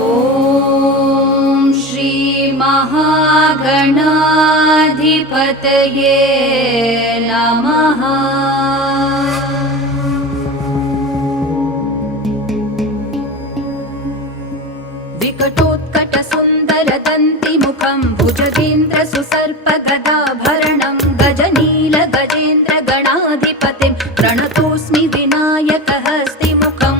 ॐ श्री महागणाधिपतये नमः। विकटोत्कटसुन्दरदन्तिमुखं भुजगेन्द्रसुसर्पगदाभरणं गजनीलगजेन्द्रगणाधिपतिं प्रणतोऽस्मि विनायकहस्तिमुखम्।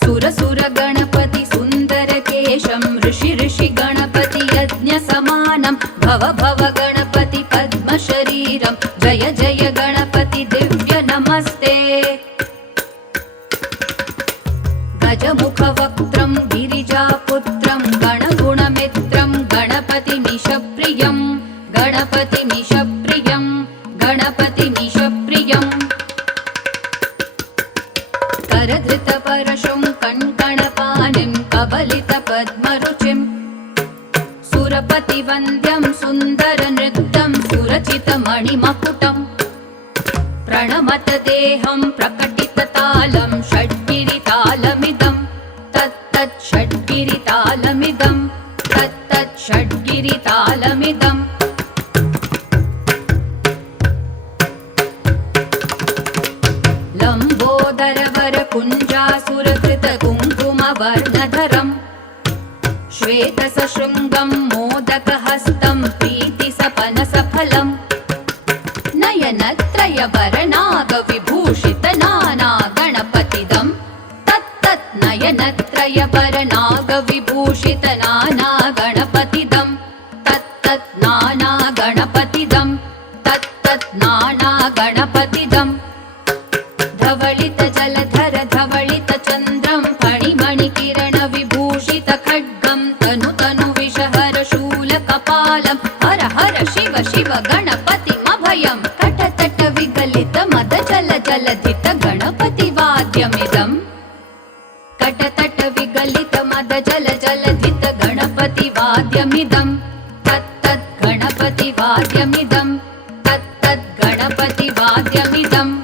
सुरसुरगणपति सुन्दरकेशं ऋषि गणपति यज्ञसमानं भव भव गणपति पद्मशरीरं जय जय गणपति दिव्य नमस्ते। गजमुखवक्त्रं गिरिजापुत्रं गणगुणमित्रं गणपतिमीशप्रियं गणपतिमीशप्रियं गणपतिमीशप्रियम्। करधृतपरशुं कङ्कणपाणिं कबलितपद्मरुचिं सुरपतिवन्द्यं सुन्दरनृत्यं सुरचितमणिमकुटम्। प्रणमत देहं प्रकटिततालं षड्गिरितालमिदं तत्तत् षड्गिरितालमिदं तत्तत् षड्गिरितालमिदम्। लम्बोदरवरकुञ्जासुरकृतकुङ्कुमवर्णधरं श्वेतसशृङ्गं मोदकहस्तं प्रीतिसपनसफलम्। नयनत्रयवरनागविभूषितनानागणपतिदं तत्तत् नयनत्रयवरनागविभूषितनानागणपतिदं तत्तत् नानागणपतिदं तत्तत् नानागणपतिदम्। धवलित जलधर धवलित चन्द्रं फणिमणिकिरण विभूषित खड्गं तनु विषहर शूलकपालं हर हर शिव शिव गणपतिमभयं। कटतट विगलित मद जल जलधित गणपति वाद्यमिदं कटतट विगलित मद जल जलधित गणपति वाद्यमिदं तत्तत् गणपति वाद्यमिदं तत्तत् गणपति वाद्यमिदम्।